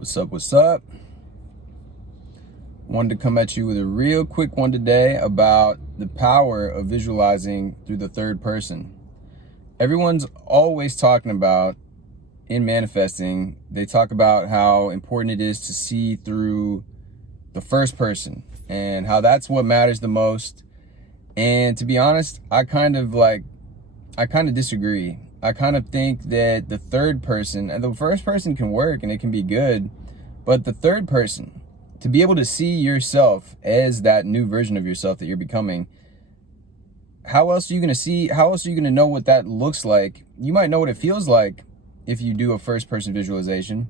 What's up? What's up? Wanted to come at you with a real quick one today about the power of visualizing through the third person. Everyone's always talking about, in manifesting, they talk about how important it is to see through the first person and how that's what matters the most. And to be honest, I kind of disagree. I kind of think that the third person, and the first person can work and it can be good, but the third person, to be able to see yourself as that new version of yourself that you're becoming, how else are you going to see, how else are you going to know what that looks like? You might know what it feels like if you do a first person visualization,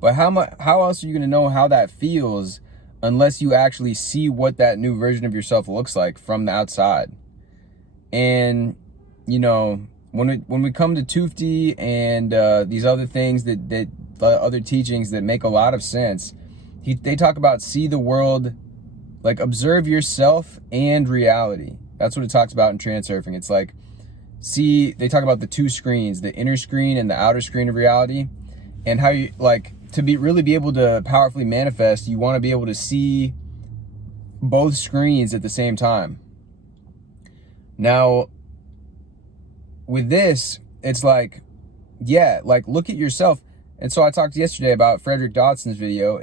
but how else are you going to know how that feels unless you actually see what that new version of yourself looks like from the outside? And, you know, when we come to Tufti and these other things that other teachings that make a lot of sense, they talk about see the world, like observe yourself and reality. That's what it talks about in Transurfing. It's like, they talk about the two screens, the inner screen and the outer screen of reality, and how you, like, to really be able to powerfully manifest, you want to be able to see both screens at the same time. Now, with this, it's like, yeah, like look at yourself. And so I talked yesterday about Frederick Dodson's video.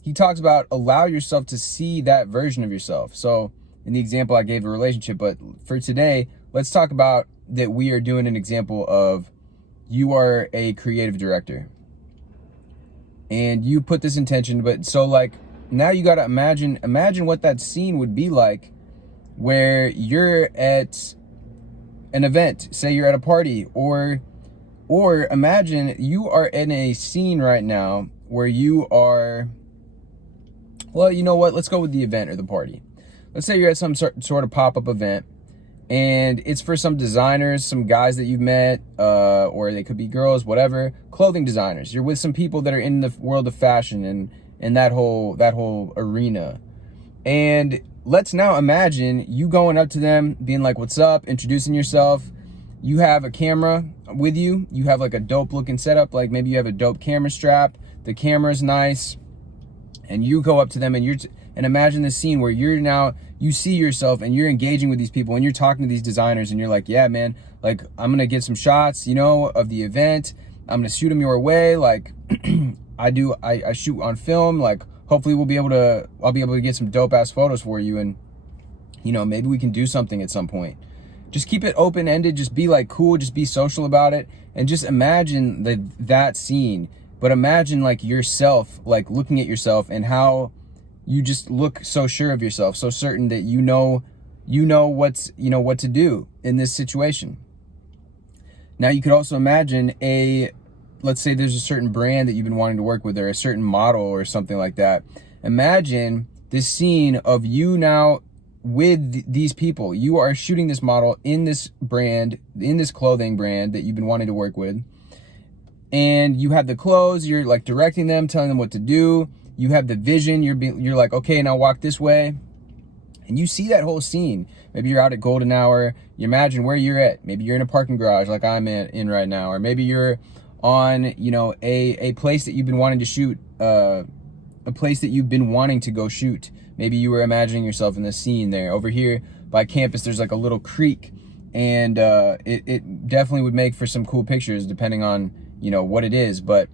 He talks about allow yourself to see that version of yourself. So in the example I gave a relationship, but for today, let's talk about that we are doing an example of you are a creative director and you put this intention, but so like now you got to imagine what that scene would be like where you're at an event, say you're at a party, or imagine you are in a scene right now where you are, well, you know what, let's go with the event or the party. Let's say you're at some sort of pop-up event and it's for some designers, some guys that you've met, or they could be girls, whatever, clothing designers. You're with some people that are in the world of fashion and that whole arena. And let's now imagine you going up to them, being like, what's up, introducing yourself. You have a camera with you. You have like a dope looking setup. Like maybe you have a dope camera strap. The camera's nice. And you go up to them and and imagine this scene where you see yourself and you're engaging with these people and you're talking to these designers and you're like, yeah, man, like I'm going to get some shots, of the event. I'm going to shoot them your way. Like I shoot on film. Like hopefully I'll be able to get some dope ass photos for you. And, maybe we can do something at some point. Just keep it open-ended. Just be like cool. Just be social about it. And just imagine that scene. But imagine like yourself, like looking at yourself and how you just look so sure of yourself, so certain that you know what to do in this situation. Now you could also imagine let's say there's a certain brand that you've been wanting to work with or a certain model or something like that. Imagine this scene of you now with these people. You are shooting this model in this brand, in this clothing brand that you've been wanting to work with. And you have the clothes, you're like directing them, telling them what to do. You have the vision, you're like, okay, now walk this way. And you see that whole scene. Maybe you're out at golden hour. You imagine where you're at. Maybe you're in a parking garage like I'm in right now. Or maybe you're on, a place that you've been wanting to shoot, a place that you've been wanting to go shoot. Maybe you were imagining yourself in the scene there. Over here by campus, there's like a little creek. And it definitely would make for some cool pictures depending on, what it is. But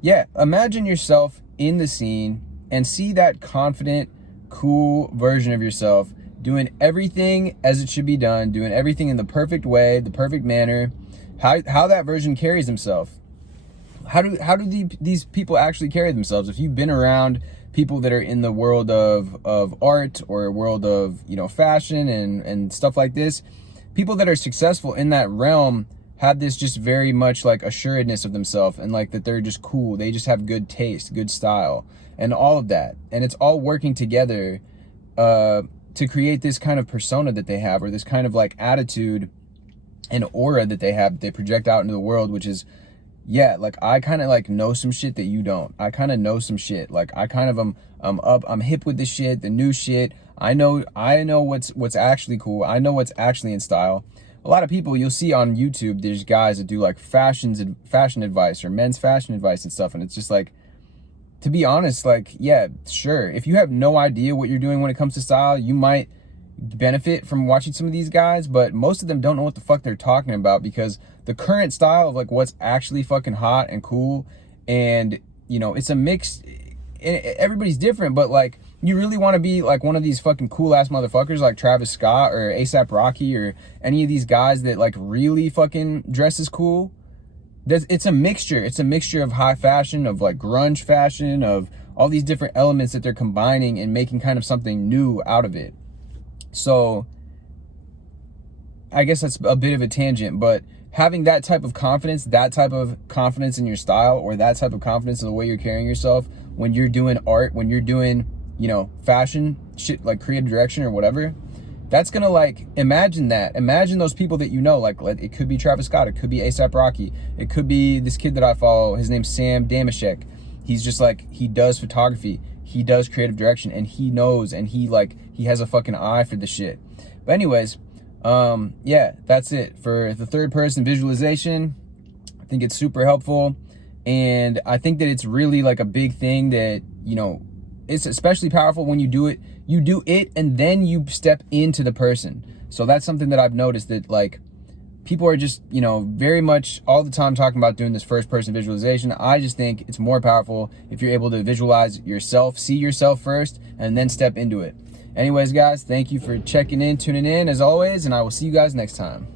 yeah, imagine yourself in the scene and see that confident, cool version of yourself doing everything as it should be done, doing everything in the perfect way, the perfect manner, how that version carries himself. How do these people actually carry themselves? If you've been around people that are in the world of art or a world of, fashion and stuff like this, people that are successful in that realm have this just very much like assuredness of themselves and like that they're just cool. They just have good taste, good style, and all of that. And it's all working together to create this kind of persona that they have, or this kind of like attitude and aura that they have, they project out into the world, which is, yeah, like I kind of like know some shit that you don't. I kind of know some shit. Like I kind of I'm hip with the shit, the new shit. I know what's actually cool. I know what's actually in style. a lot of people you'll see on YouTube, there's guys that do like fashion advice or men's fashion advice and stuff. And it's just like, to be honest, like, yeah, sure. If you have no idea what you're doing when it comes to style, you might benefit from watching some of these guys, but most of them don't know what the fuck they're talking about, because the current style of like what's actually fucking hot and cool, and you know, it's a mix. Everybody's different, but like, you really want to be like one of these fucking cool ass motherfuckers like Travis Scott or A$AP Rocky or any of these guys that like really fucking dresses cool. It's a mixture. It's a mixture of high fashion, of like grunge fashion, of all these different elements that they're combining and making kind of something new out of it. So I guess that's a bit of a tangent, but having that type of confidence in your style, or that type of confidence in the way you're carrying yourself when you're doing art, when you're doing, you know, fashion shit, like creative direction or whatever, that's gonna, like, imagine those people that you know, like it could be Travis Scott, it could be A$AP Rocky, it could be this kid that I follow, his name's Sam Damashek. He's just like, he does photography, he does creative direction, and he knows, and he has a fucking eye for the shit. But anyways, yeah, that's it for the third person visualization. I think it's super helpful, and I think that it's really like a big thing that, you know, it's especially powerful when you do it and then you step into the person. So that's something that I've noticed, that like people are just, you know, very much all the time talking about doing this first person visualization. I just think it's more powerful if you're able to visualize yourself, see yourself first, and then step into it. Anyways, guys, thank you for checking in, tuning in as always, and I will see you guys next time.